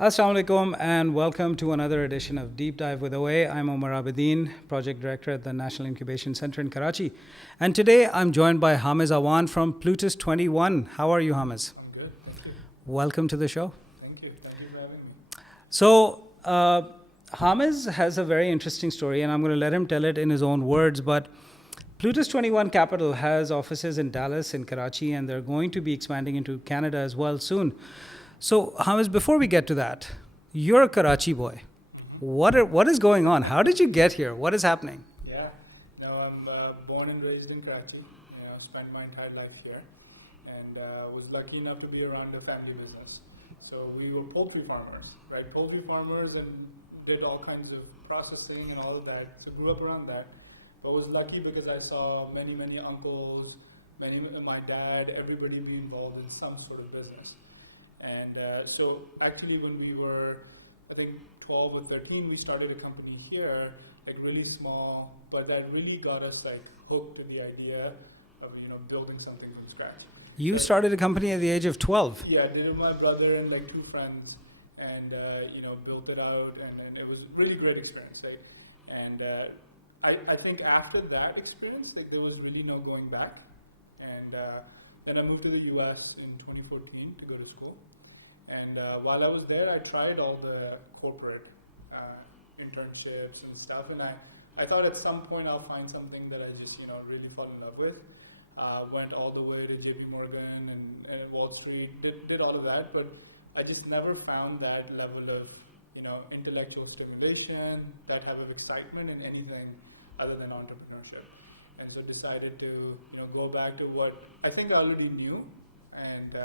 Assalamu alaikum and welcome to another edition of Deep Dive with OA. I'm Omar Abedin, Project Director at the National Incubation Center in Karachi. And today I'm joined by Hamiz Awan from Plutus21. How are you, Hamiz? I'm good, thank you. Welcome to the show. Thank you for having me. So, Hamiz has a very interesting story, and I'm going to let him tell it in his own words. But Plutus21 Capital has offices in Dallas, in Karachi, and they're going to be expanding into Canada as well soon. So, Hamiz, before we get to that, you're a Karachi boy. What is going on? How did you get here? What is happening? Yeah, no, I'm born and raised in Karachi. Spent my entire life here, and was lucky enough to be around a family business. So we were poultry farmers, right? Poultry farmers, and did all kinds of processing and all of that. So grew up around that, but was lucky because I saw many uncles, my dad, everybody be involved in some sort of business. And so actually when we were, I think 12 or 13, we started a company here, like really small, but that really got us like hooked to the idea of, building something from scratch. You started a company at the age of 12. Yeah, I did it with my brother and like two friends, and built it out, and it was really great experience, right? And I think after that experience, like there was really no going back. And then I moved to the US in 2014 to go to school. And while I was there, I tried all the corporate internships and stuff, and I thought at some point I'll find something that I just really fall in love with. Went all the way to JP Morgan and Wall Street, did all of that, but I just never found that level of intellectual stimulation, that type of excitement in anything other than entrepreneurship. And so decided to go back to what I think I already knew, and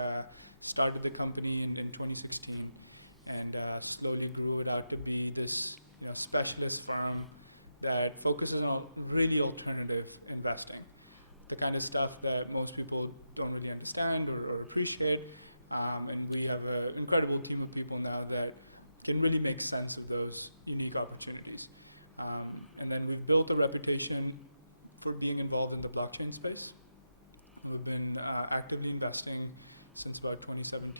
started the company in 2016, and slowly grew it out to be this specialist firm that focuses on really alternative investing, the kind of stuff that most people don't really understand or appreciate. And we have an incredible team of people now that can really make sense of those unique opportunities. And then we've built a reputation for being involved in the blockchain space. We've been actively investing since about 2017.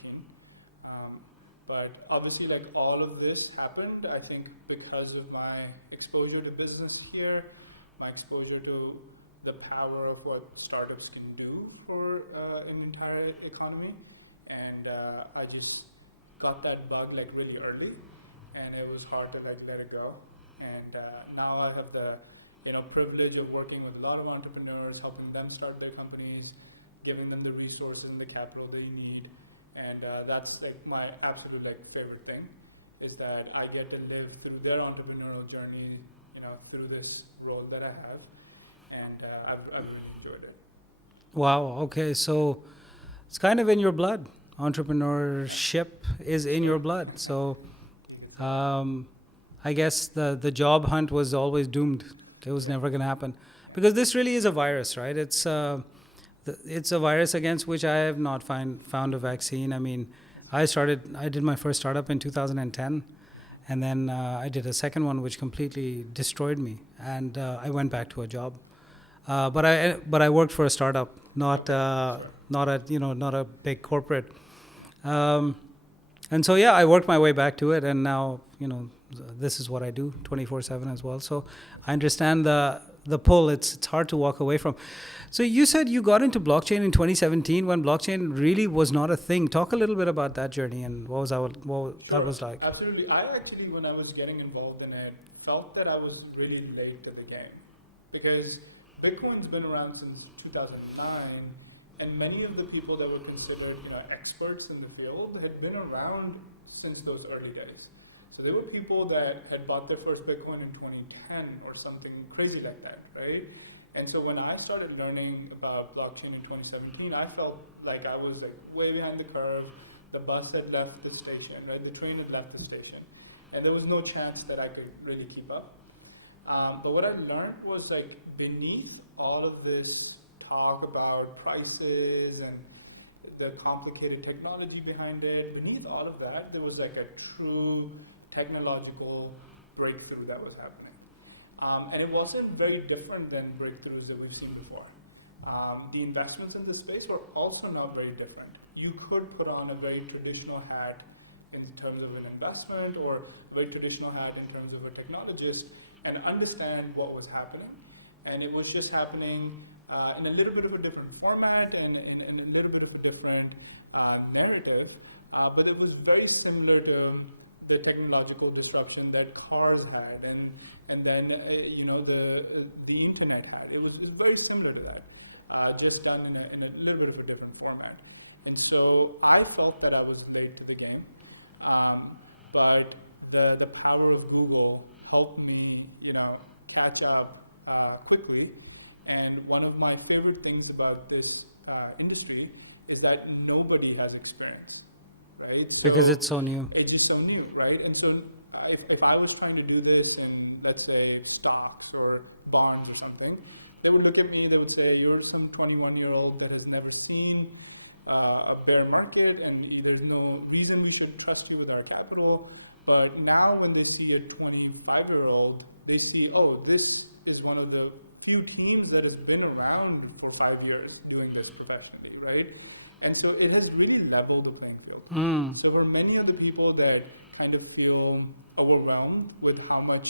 But obviously, like all of this happened, I think, because of my exposure to business here, my exposure to the power of what startups can do for an entire economy. And I just got that bug like really early, and it was hard to like let it go. And now I have the privilege of working with a lot of entrepreneurs, helping them start their companies, giving them the resources and the capital they need. And that's like my absolute like favorite thing, is that I get to live through their entrepreneurial journey, through this role that I have, and I've really enjoyed it. Wow. Okay. So it's kind of in your blood. Entrepreneurship is in your blood. So I guess the job hunt was always doomed. It was never going to happen, because this really is a virus, right? It's a virus against which I have not found a vaccine. I mean, I did my first startup in 2010, and then I did a second one which completely destroyed me, and I went back to a job. But I worked for a startup, not a big corporate. And so yeah, I worked my way back to it, and now this is what I do 24/7 as well. So I understand the pull. It's hard to walk away from. So you said you got into blockchain in 2017 when blockchain really was not a thing. Talk a little bit about that journey and what that was like. Absolutely. I actually, when I was getting involved in it, felt that I was really late to the game, because Bitcoin's been around since 2009, and many of the people that were considered experts in the field had been around since those early days. So there were people that had bought their first Bitcoin in 2010 or something crazy like that, right? And so when I started learning about blockchain in 2017, I felt like I was like way behind the curve. The bus had left the station, right? The train had left the station, and there was no chance that I could really keep up. But what I learned was like beneath all of this talk about prices and the complicated technology behind it, beneath all of that, there was like a true technological breakthrough that was happening. And it wasn't very different than breakthroughs that we've seen before. The investments in this space were also not very different. You could put on a very traditional hat in terms of an investment, or a very traditional hat in terms of a technologist, and understand what was happening. And it was just happening in a little bit of a different format and in a little bit of a different narrative, but it was very similar to the technological disruption that cars had, and then the internet had. It was very similar to that, just done in a little bit of a different format. And so I felt that I was late to the game, but the power of Google helped me, catch up quickly. And one of my favorite things about this industry is that nobody has experience. Right? So because it's so new. it's just so new, right? And so if I was trying to do this in, let's say, stocks or bonds or something, they would look at me, they would say, you're some 21-year-old that has never seen a bear market, and there's no reason we should trust you with our capital. But now when they see a 25-year-old, they see, oh, this is one of the few teams that has been around for 5 years doing this professionally, right? And so it has really leveled the playing field. So for many of the people that kind of feel overwhelmed with how much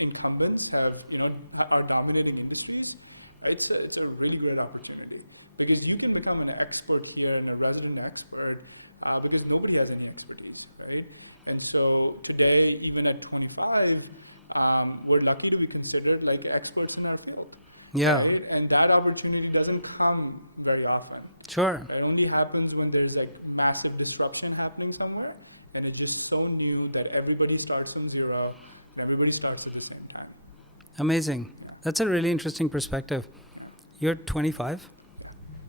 incumbents are dominating industries, right? It's a really great opportunity, because you can become an expert here and a resident expert because nobody has any expertise, right? And so today, even at 25, we're lucky to be considered like experts in our field. Yeah. Right? And that opportunity doesn't come very often. Sure. It only happens when there's like massive disruption happening somewhere, and it's just so new that everybody starts from zero, and everybody starts at the same time. Amazing. That's a really interesting perspective. You're 25?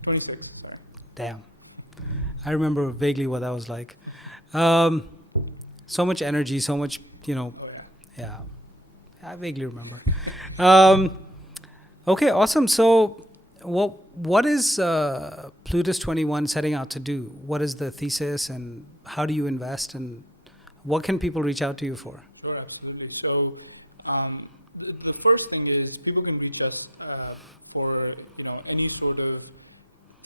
26, sorry. Damn. I remember vaguely what that was like. So much energy, so much, Oh, yeah. I vaguely remember. Okay, awesome. So what is Plutus21 setting out to do? What is the thesis, and how do you invest, and what can people reach out to you for? Sure, absolutely. So the first thing is people can reach us for any sort of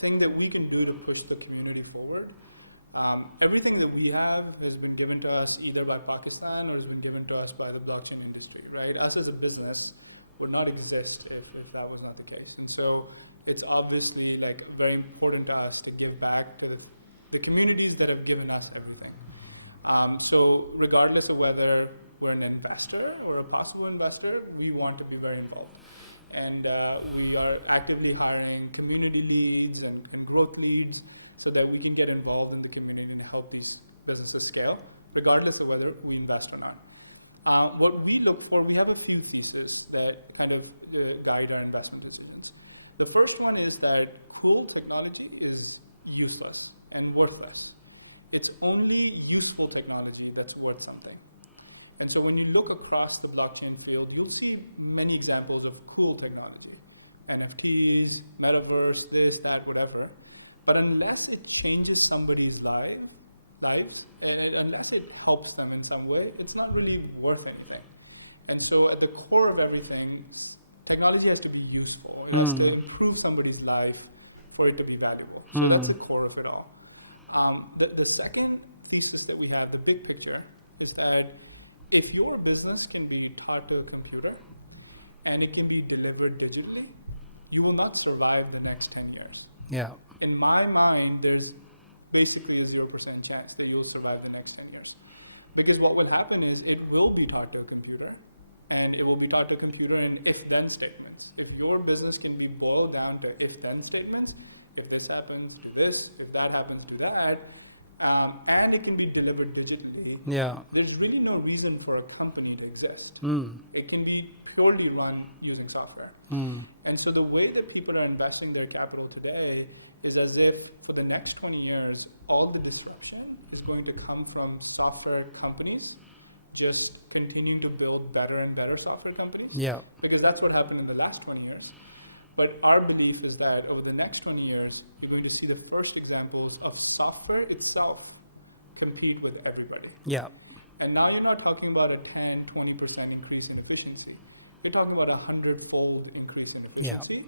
thing that we can do to push the community forward. Everything that we have has been given to us either by Pakistan or has been given to us by the blockchain industry, right? Us as a business would not exist if that was not the case. And so it's obviously very important to us to give back to the communities that have given us everything. So regardless of whether we're an investor or a possible investor, we want to be very involved. And we are actively hiring community leads and growth leads so that we can get involved in the community and help these businesses scale, regardless of whether we invest or not. What we look for, we have a few theses that kind of guide our investment decisions. The first one is that cool technology is useless and worthless. It's only useful technology that's worth something. And so when you look across the blockchain field, you'll see many examples of cool technology. NFTs, metaverse, this, that, whatever. But unless it changes somebody's life, and unless it helps them in some way, it's not really worth anything. And so at the core of everything, technology has to be useful. It has to improve somebody's life for it to be valuable. So that's the core of it all. The second thesis that we have, the big picture, is that if your business can be taught to a computer and it can be delivered digitally, you will not survive the next 10 years. Yeah. In my mind, there's basically a 0% chance that you'll survive the next 10 years. Because what will happen is it will be taught to a computer, and it will be taught to a computer in if-then statements. If your business can be boiled down to if-then statements, if this happens to this, if that happens to that, and it can be delivered digitally, there's really no reason for a company to exist. It can be purely run using software. And so the way that people are investing their capital today is as if for the next 20 years, all the disruption is going to come from software companies just continuing to build better and better software companies. Yeah. Because that's what happened in the last 20 years. But our belief is that over the next 20 years, you're going to see the first examples of software itself compete with everybody. Yeah. And now you're not talking about a 10, 20% increase in efficiency. You're talking about a 100-fold increase in efficiency. Yeah.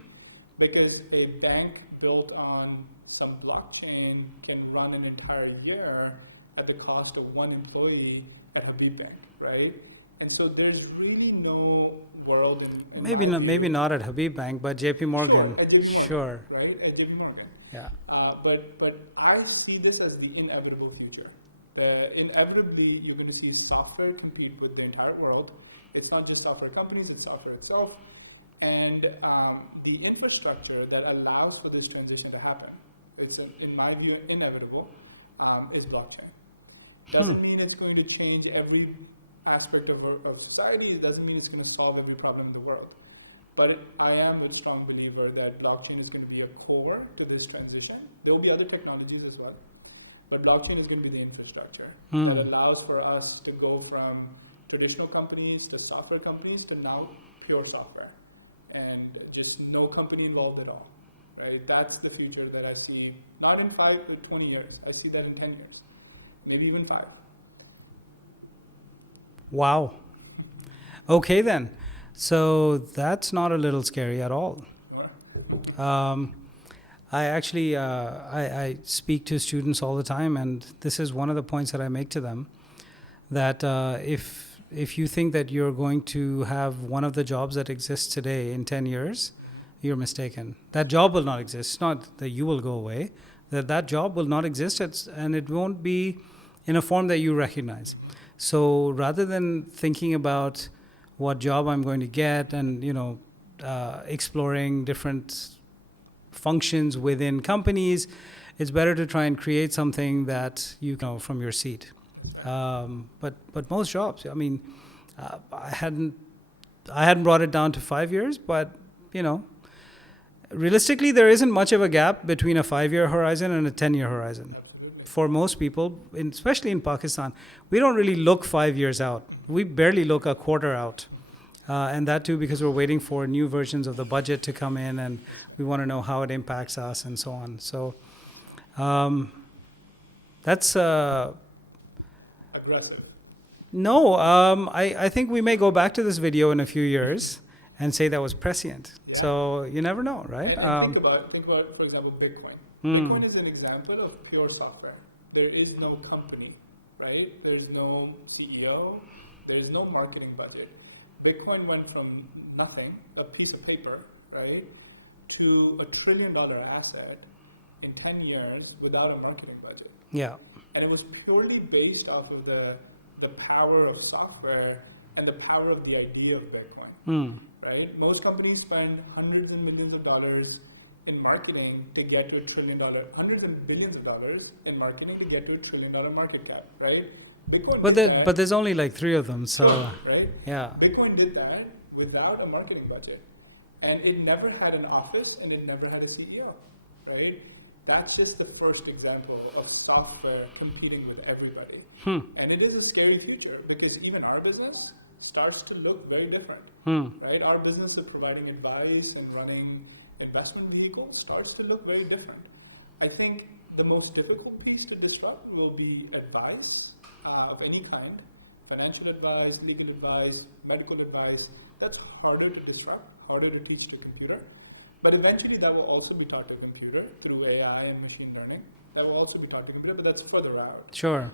Because a bank built on some blockchain can run an entire year at the cost of one employee at Habib Bank, right? And so there's really no world in Maybe not at Habib Bank, but JP Morgan. Sure, at JP Morgan, Sure. right? At JP Morgan. Yeah. But I see this as the inevitable future. Inevitably, you're going to see software compete with the entire world. It's not just software companies, it's software itself. And the infrastructure that allows for this transition to happen, is, in my view, inevitable, is blockchain. Doesn't mean it's going to change every aspect of society. It doesn't mean it's going to solve every problem in the world. But I am a strong believer that blockchain is going to be a core to this transition. There will be other technologies as well. But blockchain is going to be the infrastructure that allows for us to go from traditional companies to software companies to now pure software. And just no company involved at all. Right? That's the future that I see, not in 5 to 20 years. I see that in 10 years, maybe even 5. Wow. Okay then. So that's not a little scary at all. I actually I speak to students all the time, and this is one of the points that I make to them, that if you think that you're going to have one of the jobs that exists today in 10 years, you're mistaken. That job will not exist. It's not that you will go away. That job will not exist, and it won't be in a form that you recognize. So rather than thinking about what job I'm going to get and exploring different functions within companies, it's better to try and create something that you can know from your seat. But most jobs, I mean, I hadn't brought it down to 5 years, but realistically, there isn't much of a gap between a 5-year horizon and a 10-year horizon. For most people, especially in Pakistan, we don't really look 5 years out. We barely look a quarter out. And that too because we're waiting for new versions of the budget to come in, and we want to know how it impacts us and so on. So that's... aggressive. No, I think we may go back to this video in a few years and say that was prescient. Yeah. So you never know, right? And think about, for example, Bitcoin. Bitcoin is an example of pure software. There is no company, right? There is no CEO. There is no marketing budget. Bitcoin went from nothing, a piece of paper, right, to $1 trillion asset in 10 years without a marketing budget. Yeah. And it was purely based off of the power of software and the power of the idea of Bitcoin, right? Most companies spend hundreds of millions of dollars in marketing to get to $1 trillion, hundreds of billions of dollars in marketing to get to $1 trillion market cap, right? Bitcoin but there's only like 3 of them, so right? Yeah. Bitcoin did that without a marketing budget, and it never had an office and it never had a CEO, right? That's just the first example of software competing with everybody. And it is a scary future because even our business starts to look very different, right? Our business of providing advice and running investment vehicles starts to look very different. I think the most difficult piece to disrupt will be advice of any kind, financial advice, legal advice, medical advice. That's harder to disrupt, harder to teach the computer. But eventually that will also be taught to the computer through AI and machine learning. That will also be taught to the computer, but that's further out. Sure.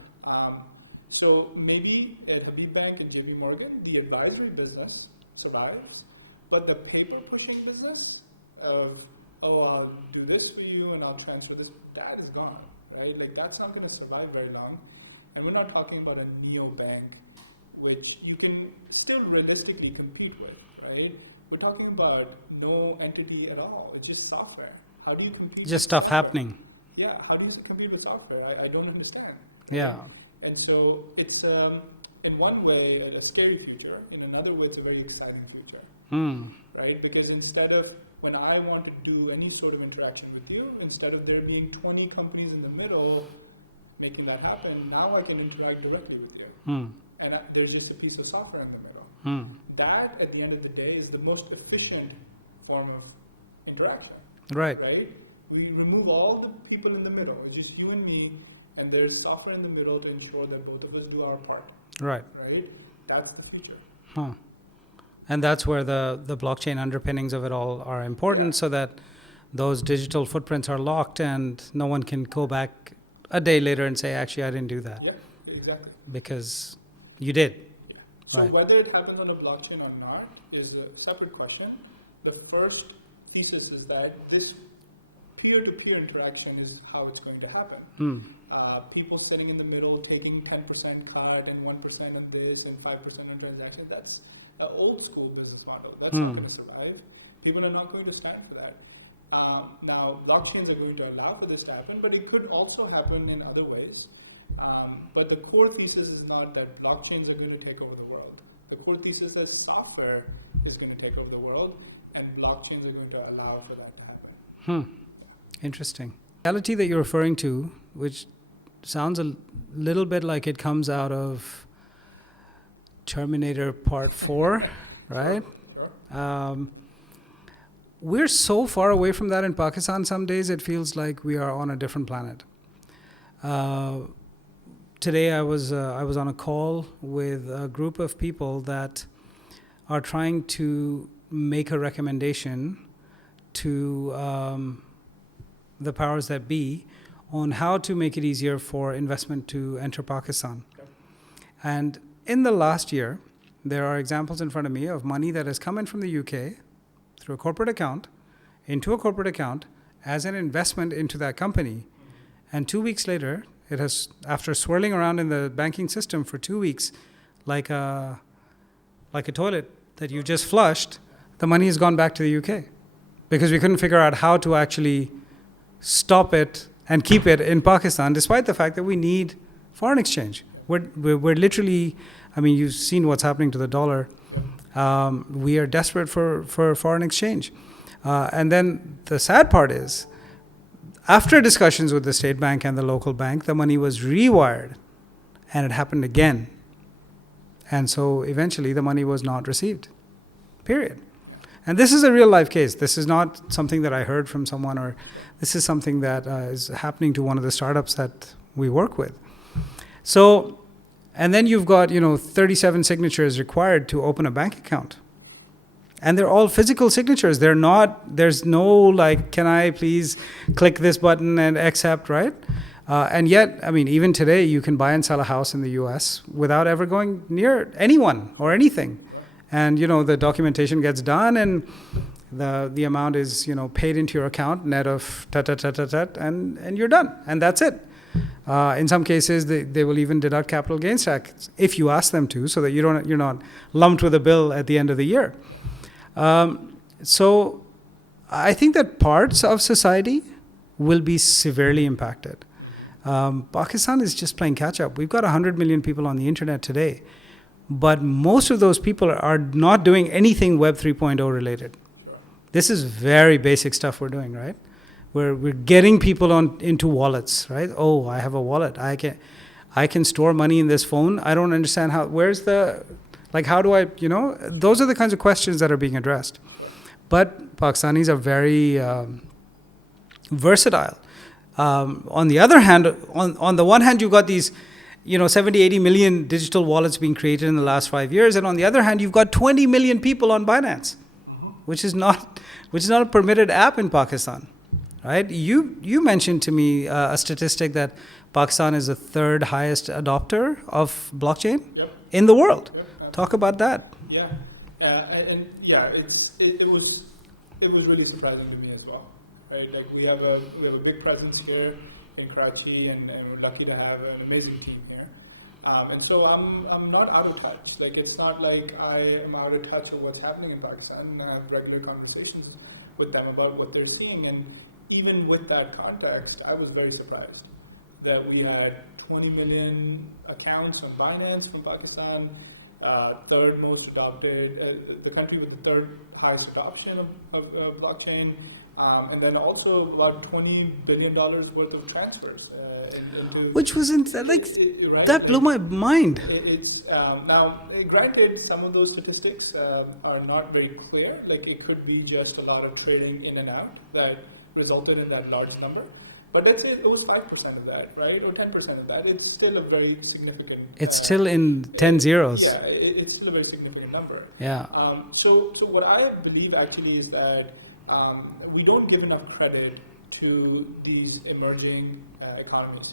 So maybe at Habib Bank and JP Morgan, the advisory business survives, but the paper pushing business of, I'll do this for you and I'll transfer this, that is gone, right? Like that's not going to survive very long. And we're not talking about a neobank, which you can still realistically compete with, right? We're talking about no entity at all. It's just software. How do you compete? Just stuff happening. Yeah. How do you compete with software? I don't understand. Yeah. And so it's, in one way, a scary future. In another way, it's a very exciting future. Right? Because instead of, when I want to do any sort of interaction with you, instead of there being 20 companies in the middle making that happen, now I can interact directly with you. And there's just a piece of software in the middle. That, at the end of the day, is the most efficient form of interaction. Right. Right? We remove all the people in the middle. It's just you and me, and there's software in the middle to ensure that both of us do our part. Right? That's the future. And that's where the blockchain underpinnings of it all are important, so that those digital footprints are locked and no one can go back a day later and say, actually, I didn't do that. Yeah, exactly. Because you did. So Right. whether it happens on a blockchain or not is a separate question. The first thesis is that this peer-to-peer interaction is how it's going to happen. People sitting in the middle taking 10% cut and 1% on this and 5% on transaction, that's an old school business model. That's not going to survive. People are not going to stand for that. Now, blockchains are going to allow for this to happen, but it could also happen in other ways. But the core thesis is not that blockchains are going to take over the world. The core thesis is software is going to take over the world, and blockchains are going to allow for that to happen. Interesting. The reality that you're referring to, which sounds a little bit like it comes out of Terminator Part 4, right? We're so far away from that in Pakistan, some days it feels like we are on a different planet. Today I was on a call with a group of people that are trying to make a recommendation to the powers that be on how to make it easier for investment to enter Pakistan. And in the last year, there are examples in front of me of money that has come in from the UK through a corporate account into a corporate account as an investment into that company. And 2 weeks later, it has, after swirling around in the banking system for 2 weeks, like a toilet that you just flushed, the money has gone back to the UK because we couldn't figure out how to actually stop it and keep it in Pakistan, despite the fact that we need foreign exchange. We're literally, I mean, you've seen what's happening to the dollar. We are desperate for foreign exchange. And then the sad part is, after discussions with the state bank and the local bank, the money was rewired and it happened again. And so eventually the money was not received, period. And this is a real life case. This is not something that I heard from someone, or this is something that is happening to one of the startups that we work with. So, and then you've got, 37 signatures required to open a bank account. And they're all physical signatures. There's no can I please click this button and accept, right? And yet, I mean, even today, you can buy and sell a house in the US without ever going near anyone or anything. And, the documentation gets done and the amount is, paid into your account, net of and you're done. And that's it. In some cases, they will even deduct capital gains tax if you ask them to, so that you're not lumped with a bill at the end of the year. So I think that parts of society will be severely impacted. Pakistan is just playing catch up. We've got 100 million people on the internet today, but most of those people are not doing anything Web 3.0 related. This is very basic stuff we're doing, right? We're getting people into wallets, right? Oh, I have a wallet. I can store money in this phone. I don't understand how do I, those are the kinds of questions that are being addressed. But Pakistanis are very versatile. On the other hand, on the one hand, you've got these, 70, 80 million digital wallets being created in the last 5 years. And on the other hand, you've got 20 million people on Binance, which is not a permitted app in Pakistan, right? You mentioned to me a statistic that Pakistan is the third highest adopter of blockchain in the world. Talk about that. Yeah, it was really surprising to me as well, right? Like we have a big presence here in Karachi, and we're lucky to have an amazing team here. And so I'm not out of touch. Like it's not like I am out of touch of what's happening in Pakistan. I have regular conversations with them about what they're seeing, and even with that context, I was very surprised that we had 20 million accounts on Binance from Pakistan. Third most adopted, the country with the third highest adoption of blockchain, and then also about $20 billion worth of transfers. Which wasn't right? That blew my mind. Now, granted, some of those statistics are not very clear. Like it could be just a lot of trading in and out that resulted in that large number. But let's say it was 5% of that, right, or 10% of that. It's still a very significant. It's still in 10 zeros. Yeah, it's still a very significant number. Yeah. So what I believe actually is that we don't give enough credit to these emerging economies.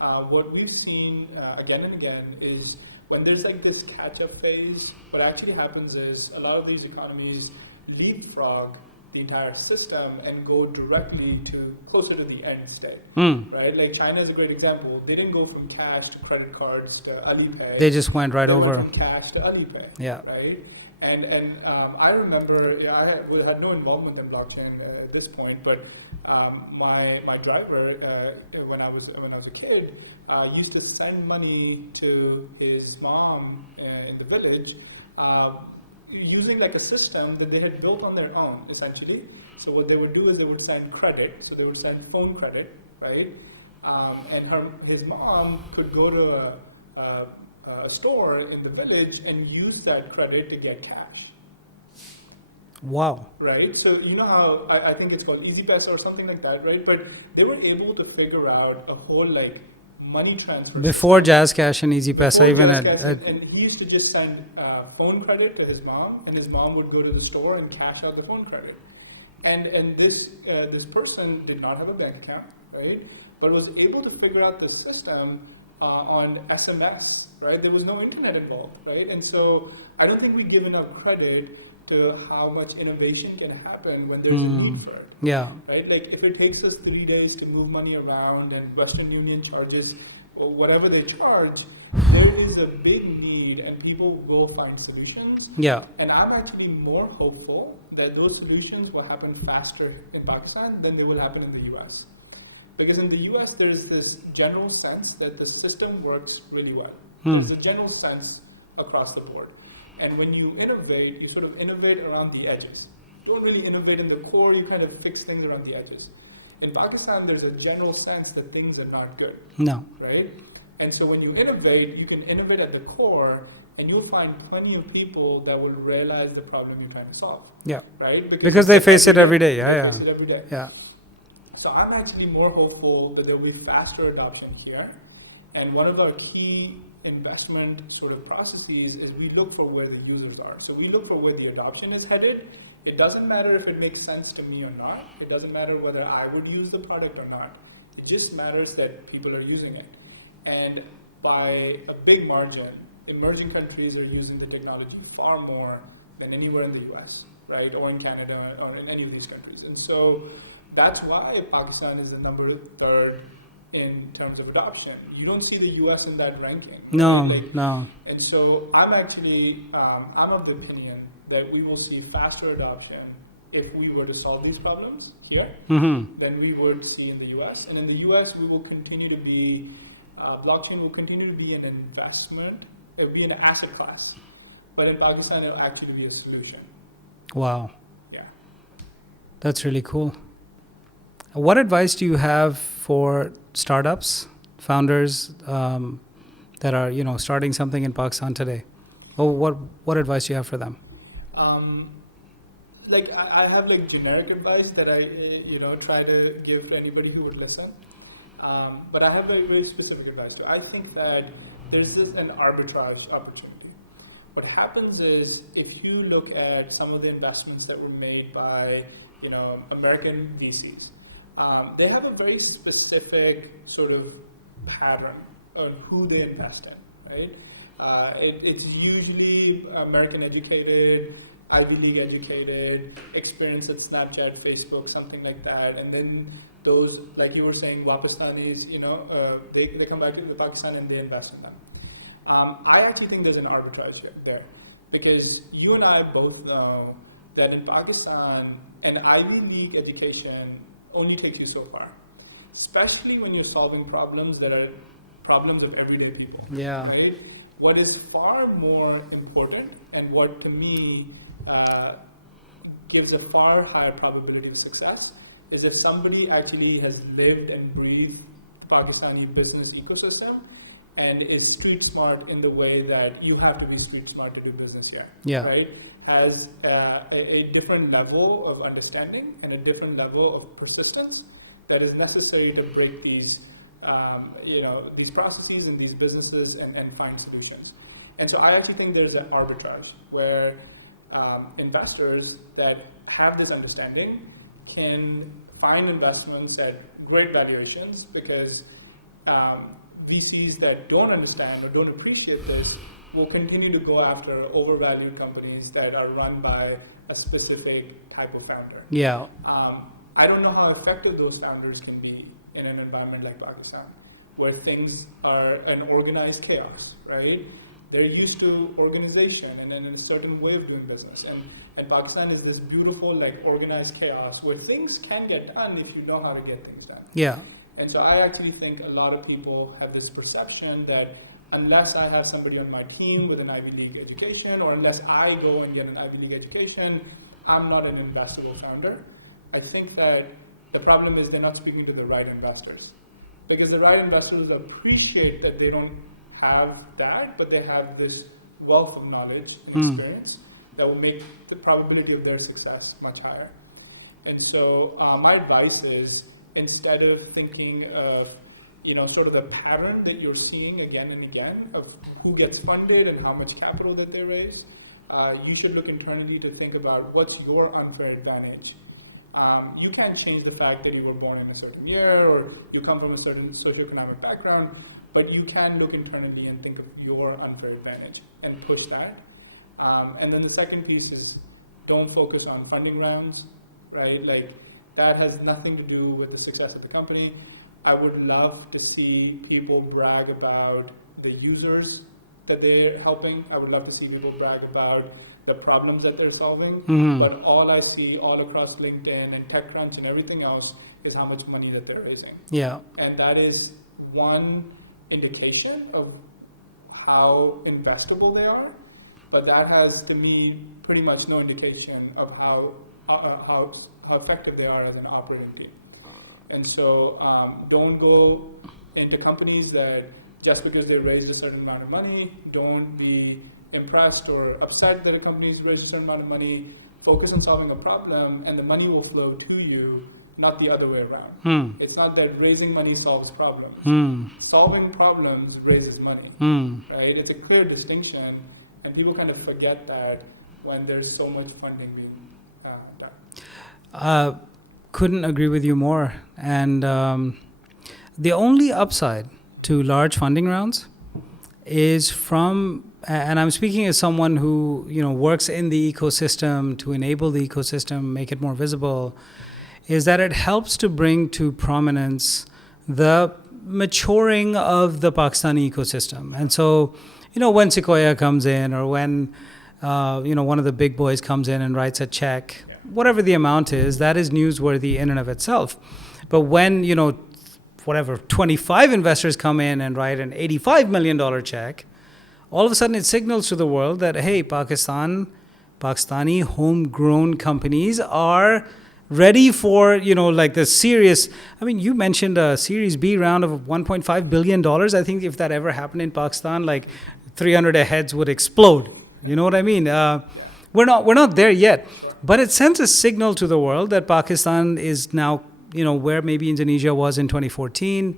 what we've seen again and again is when there's like this catch-up phase, what actually happens is a lot of these economies leapfrog the entire system and go directly to closer to the end state, right? Like China is a great example. They didn't go from cash to credit cards to Alipay. They just went right they over. Went from cash to Alipay, Yeah. right? And I remember I had no involvement in blockchain at this point, but my driver when I was a kid used to send money to his mom in the village. Using like a system that they had built on their own, essentially. So what they would do is they would send credit. So they would send phone credit, right? And his mom could go to a store in the village and use that credit to get cash. Wow. Right? So you know how, I think it's called Easy Paisa or something like that, right? But they were able to figure out a whole like money transfer. Before Jazz Cash and Easy Paisa, even and he used to just send phone credit to his mom, and his mom would go to the store and cash out the phone credit. And this person did not have a bank account, right? But was able to figure out the system on SMS, right? There was no internet involved, right? And so I don't think we give enough credit to how much innovation can happen when there's a need for it. Yeah. Right? Like if it takes us 3 days to move money around and Western Union charges or whatever they charge, there is a big need and people will find solutions. Yeah. And I'm actually more hopeful that those solutions will happen faster in Pakistan than they will happen in the US. Because in the US, there's this general sense that the system works really well. There's a general sense across the board. And when you innovate, you sort of innovate around the edges. You don't really innovate in the core, you kind of fix things around the edges. In Pakistan, there's a general sense that things are not good. No. Right? And so when you innovate, you can innovate at the core, and you'll find plenty of people that will realize the problem you're trying to solve. Yeah. Right? Because they face it every day. Yeah, They face it every day. Yeah. So I'm actually more hopeful that there will be faster adoption here. And one of our key investment sort of processes is we look for where the users are. So we look for where the adoption is headed. It doesn't matter if it makes sense to me or not. It doesn't matter whether I would use the product or not. It just matters that people are using it. And by a big margin, emerging countries are using the technology far more than anywhere in the US, right? Or in Canada or in any of these countries. And so that's why Pakistan is the number 3rd in terms of adoption. You don't see the US in that ranking. No, right? no. And so I'm actually, I'm of the opinion that we will see faster adoption if we were to solve these problems here than we would see in the US. And in the US, we will continue to be, blockchain will continue to be an investment, it will be an asset class. But in Pakistan, it will actually be a solution. Wow. Yeah. That's really cool. What advice do you have for startups, founders that are, starting something in Pakistan today? What advice do you have for them? I have generic advice that I try to give to anybody who would listen. But I have very specific advice. So I think that there's an arbitrage opportunity. What happens is if you look at some of the investments that were made by American VCs, they have a very specific sort of pattern on who they invest in, right? It's usually American educated, Ivy League educated, experience at Snapchat, Facebook, something like that. And then those, like you were saying, Wapastanis, they come back to Pakistan and they invest in them. I actually think there's an arbitrage there because you and I both know that in Pakistan, an Ivy League education only takes you so far, especially when you're solving problems that are problems of everyday people. Yeah. Right? What is far more important and what to me gives a far higher probability of success is if somebody actually has lived and breathed the Pakistani business ecosystem and is street smart in the way that you have to be street smart to do business here. Yeah. Right? Has a different level of understanding and a different level of persistence that is necessary to break these these processes and these businesses and find solutions. And so I actually think there's an arbitrage where investors that have this understanding can find investments at great valuations because VCs that don't understand or don't appreciate this will continue to go after overvalued companies that are run by a specific type of founder. Yeah. I don't know how effective those founders can be in an environment like Pakistan, where things are an organized chaos, right? They're used to organization and then a certain way of doing business. And Pakistan is this beautiful, like, organized chaos where things can get done if you know how to get things done. Yeah. And so I actually think a lot of people have this perception that unless I have somebody on my team with an Ivy League education, or unless I go and get an Ivy League education, I'm not an investable founder. I think that the problem is they're not speaking to the right investors. Because the right investors appreciate that they don't have that, but they have this wealth of knowledge and experience that will make the probability of their success much higher. And so my advice is, instead of thinking of, sort of the pattern that you're seeing again and again of who gets funded and how much capital that they raise, you should look internally to think about what's your unfair advantage. You can't change the fact that you were born in a certain year or you come from a certain socioeconomic background, but you can look internally and think of your unfair advantage and push that. And then the second piece is, don't focus on funding rounds, right? Like, that has nothing to do with the success of the company. I would love to see people brag about the users that they're helping. I would love to see people brag about the problems that they're solving. But all I see all across LinkedIn and TechCrunch and everything else is how much money that they're raising. Yeah. And that is one indication of how investable they are, but that has, to me, pretty much no indication of how effective they are as an operating team. And so don't go into companies that just because they raised a certain amount of money, don't be impressed or upset that a company's raised a certain amount of money. Focus on solving a problem, and the money will flow to you, not the other way around. It's not that raising money solves problems. Solving problems raises money, right? It's a clear distinction, and people kind of forget that when there's so much funding being done. Couldn't agree with you more. And the only upside to large funding rounds is from, and I'm speaking as someone who works in the ecosystem to enable the ecosystem, make it more visible, is that it helps to bring to prominence the maturing of the Pakistani ecosystem. And so, when Sequoia comes in, or when one of the big boys comes in and writes a check, whatever the amount is, that is newsworthy in and of itself. But when 25 investors come in and write an $85 million check, all of a sudden it signals to the world that, hey, Pakistani homegrown companies are ready for, like the serious, you mentioned a Series B round of $1.5 billion. I think if that ever happened in Pakistan, like 300 heads would explode. You know what I mean? We're not there yet. But it sends a signal to the world that Pakistan is now, where maybe Indonesia was in 2014,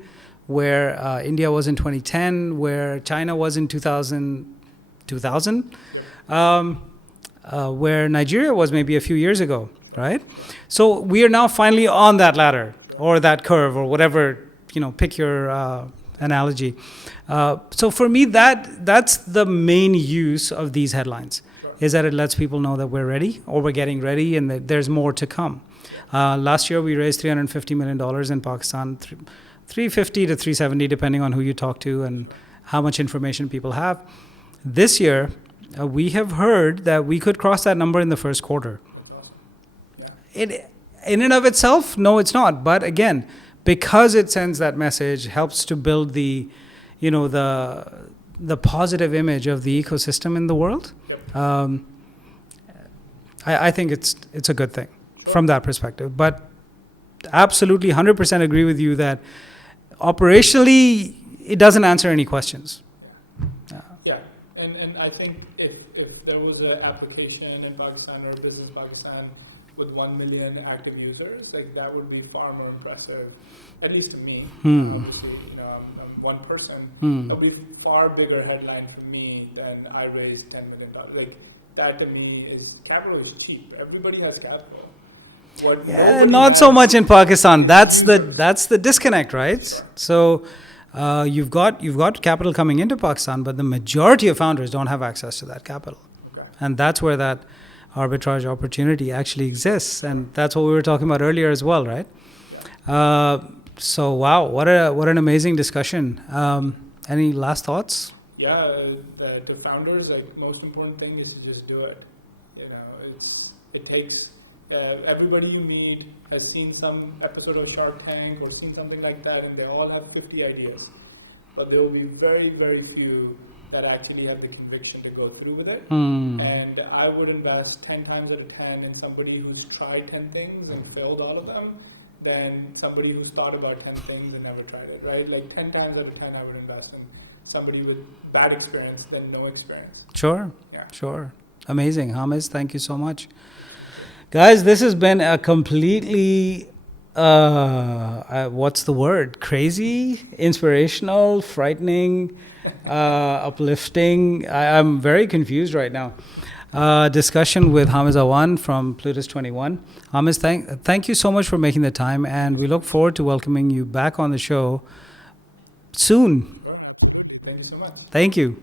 where India was in 2010, where China was in 2000, where Nigeria was maybe a few years ago, right? So we are now finally on that ladder or that curve or whatever, pick your analogy. So for me, that's the main use of these headlines. Is that it lets people know that we're ready, or we're getting ready, and that there's more to come. Last year, we raised $350 million in Pakistan, 350 to 370, depending on who you talk to and how much information people have. This year, we have heard that we could cross that number in the first quarter. It, in and of itself, no, it's not. But again, because it sends that message, helps to build the positive image of the ecosystem in the world. I think it's a good thing from that perspective. But absolutely 100% agree with you that operationally it doesn't answer any questions. Yeah, and I think if there was an application in Pakistan or a business in Pakistan with 1 million active users, like that would be far more impressive, at least to me. Obviously, I'm one person. That would be far bigger headline for me than I raised $10 million. Like that to me is, capital is cheap. Everybody has capital. Not so much in Pakistan. That's the disconnect, right? So you've got capital coming into Pakistan, but the majority of founders don't have access to that capital, and that's where that arbitrage opportunity actually exists, and that's what we were talking about earlier as well, right? So wow, what an amazing discussion. Any last thoughts? Yeah, to founders, like most important thing is to just do it. You know, it takes everybody you meet has seen some episode of Shark Tank or seen something like that, and they all have 50 ideas, but there will be very, very few that actually have the conviction to go through with it. And I would invest 10 times out of 10 in somebody who's tried 10 things and failed all of them than somebody who's thought about 10 things and never tried it, right? Like 10 times out of 10 I would invest in somebody with bad experience than no experience. Sure. Yeah. Sure. Amazing. Hamiz, thank you so much. Guys, this has been a completely, what's the word? Crazy, inspirational, frightening, uplifting. I'm very confused right now. Discussion with Hamiz Awan from Plutus21. Hamiz, thank you so much for making the time, and we look forward to welcoming you back on the show soon. Thank you so much. Thank you.